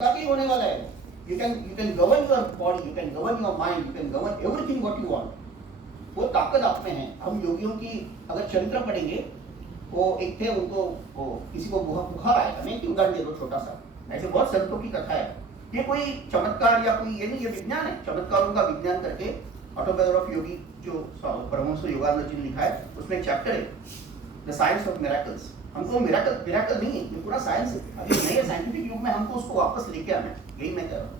ताकि होने वाला है। You can govern your body, you can govern your mind, you can govern everything what you want. वो ताकत आप में है। हम योगियों की अगर चरित्र पढ़ेंगे, वो एक थे, उनको वो किसी को बुखार आया था। मैं एक उदाहरण दे दो छोटा सा। ऐसे बहुत संतों की कथा है। ये कोई चमत्कार या कोई ये नहीं, ये विज्ञान है। चमत्कारों का विज्ञान करके ऑटोबायोग्राफी योगी जो परमहंस योगानंद जी ने लिखा है, उसमें एक चैप्टर है द साइंस ऑफ मिरेकल्स। हमको मिरेकल नहीं है, ये पूरा साइंस है। अभी नए साइंटिफिक युग में हमको उसको वापस लेके आना है, यही मैं कह रहा हूँ।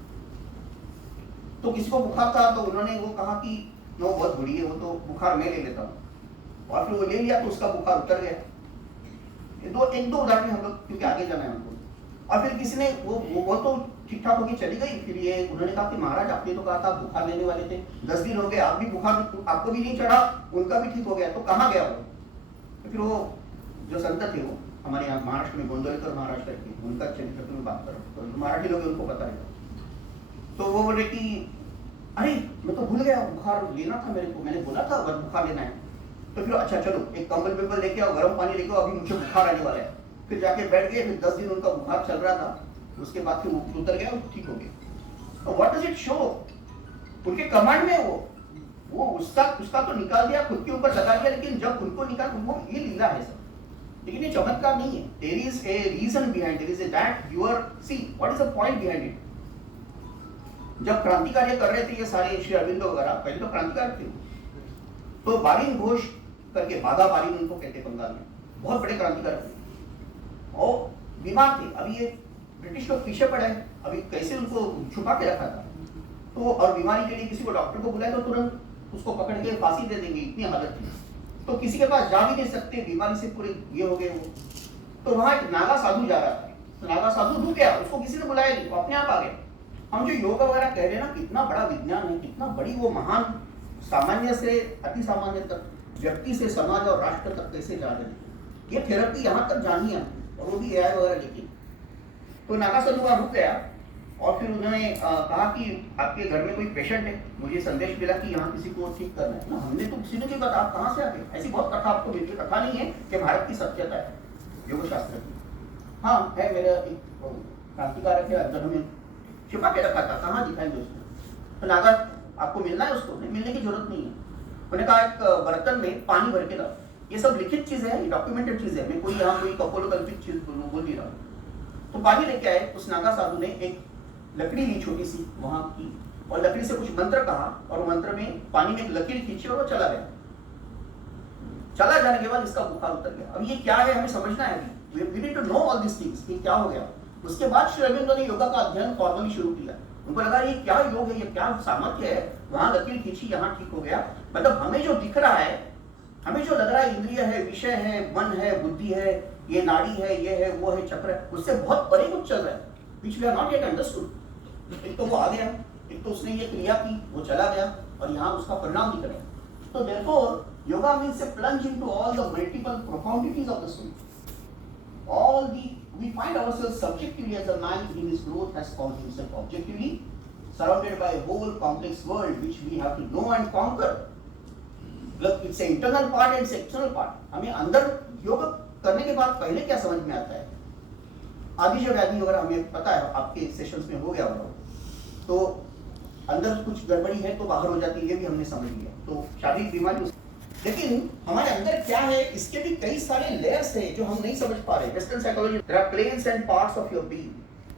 तो किसी को बुखार था तो उन्होंने वो कहा कि नो बहुत बुरी है, वो तो बुखार मैं ले लेता हूँ, और फिर वो ले लिया तो उसका बुखार उतर गया। ये एक दो उदाहरण हम लोग, क्योंकि आगे जाना है हमको। और फिर किसी ने वो तो ठीक ठाक होगी चली गई। फिर ये उन्होंने कहा कि महाराज आपने तो कहा था बुखार लेने वाले थे, 10 दिन हो गए, आप भी बुखार आपको भी नहीं चढ़ा, उनका भी ठीक हो गया, तो कहाँ गया वो? तो फिर वो जो संत थे, वो हमारे यहाँ महाराष्ट्र में गोंदवलेकर महाराज करके, उनका चरित्र में बात करो तो मराठी लोग उनको पता है। तो वो बोले कि अरे मैं तो भूल गया, बुखार लेना था मेरे को, मैंने बोला था अगर बुखार लेना है। तो फिर अच्छा चलो एक कंबल बिम्बल लेके आओ, गर्म पानी लेके आओ, अभी मुझे बुखार आने वाला है। फिर जाके बैठ गए, फिर 10 दिन उनका बुखार चल रहा था, उसके बाद फिर उतर गया, ठीक हो गया। What does it show? उनके कमांड में वो उसका तो निकाल दिया, खुद के ऊपर लगा दिया, लेकिन जब उनको निकाल, वो ये लीला है सब। लेकिन ये चमत्कार नहीं है। There is a reason behind, there is a that you are see what is the point behind it. जब क्रांतिकारी कर रहे थे ये सारे श्री अरविंदो वगैरह, पहले तो क्रांतिकारी थे, तो बारिन घोष करके, बाधा बारिन उनको कहते बंगाल में, बहुत बड़े क्रांतिकारी थे और बीमार थे। अभी ये ब्रिटिश लोग पीछे पड़े, अभी कैसे उनको छुपा के रखा था। तो और बीमारी के लिए किसी को डॉक्टर को बुलाए तो तुरंत उसको पकड़ के फांसी दे देंगे, इतनी हालत थी। तो किसी के पास जा भी नहीं सकते, बीमारी से पूरे ये हो गए वो। तो वहां एक नागा साधु जा रहा था, तो नागा साधु रुक गया, उसको किसी ने बुलाया नहीं, वो अपने आप आ गए। हम जो योग वगैरह कह रहे हैं ना, कितना बड़ा विज्ञान है, कितना बड़ी वो महान, सामान्य से अति सामान्य तक, व्यक्ति से समाज और राष्ट्र तक कैसे जा रहे हैं। ये थेरेपी यहाँ तक जानी है, और वो भी एआई वगैरह लेके। तो नागा साधु वहां रुक गया और फिर उन्होंने कहा कि आपके घर में कोई पेशेंट है, मुझे संदेश मिला कि यहाँ किसी को ठीक करना है ना। हमने तो किसी ने नहीं बताया, आप कहाँ से आ गए? ऐसी बहुत कथा आपको मिलती, कथा नहीं है कि भारत की सत्यता है योग शास्त्र की। हाँ है, मेरा एक क्रांतिकारक है, अंदर हमें छिपा के रखा था, कहाँ दिखाएंगे उसको? तो नागा आपको मिलना है, उसको नहीं मिलने की जरूरत नहीं है। उन्होंने कहा एक बर्तन में पानी भर के लाओ। ये सब लिखित चीज है, डॉक्यूमेंटेड चीज है, मैं कोई यहाँ कोई कपोलोकल्पित चीज बोल नहीं रहा हूँ। तो पानी लेके आए, उस नागा साधु ने एक लकड़ी ली छोटी सी वहां की, और लकड़ी से कुछ मंत्र कहा, और मंत्र में पानी में एक लकीर खींची और वो चला गया। चला जाने के बाद इसका बुखार उतर गया। अब ये क्या है हमें समझना है, we need to know all this things कि क्या हो गया। उसके बाद श्री अरविंदो ने योगा का अध्ययन फॉर्मली शुरू किया। उनको लगा ये क्या योग है, ये क्या सामर्थ्य है, वहां लकीर खींची, यहाँ ठीक हो गया। मतलब हमें जो दिख रहा है, हमें जो लग रहा है इंद्रिय है, विषय है, मन है, बुद्धि है, ये नाड़ी है, ये है, वो है, चक्र है, उससे बहुत परे कुछ चल रहा है, which we are not yet understood। एक तो वो आ गया, एक तो उसने ये क्रिया की, वो चला गया, और यहाँ उसका परिणाम दिख रहा है। तो therefore yoga means a plunge into all the multiple profundities of the soul. We find ourselves subjectively as a man in his growth has found himself objectively, surrounded by a whole complex world which we have to know and conquer. It's an internal part and it's an external part. हमें अंदर योग करने के बाद पहले क्या समझ में आता है, आदि जो व्याधि वगैरह हमें पता है, आपके सेशंस में हो गया होगा। तो अंदर कुछ गड़बड़ी है तो बाहर हो जाती है, ये भी हमने समझ लिया। तो शारीरिक बीमारी, लेकिन हमारे अंदर क्या है, इसके भी कई सारे लेयर्स है जो हम नहीं समझ पा रहे। Western psychology, there are planes and parts of your being.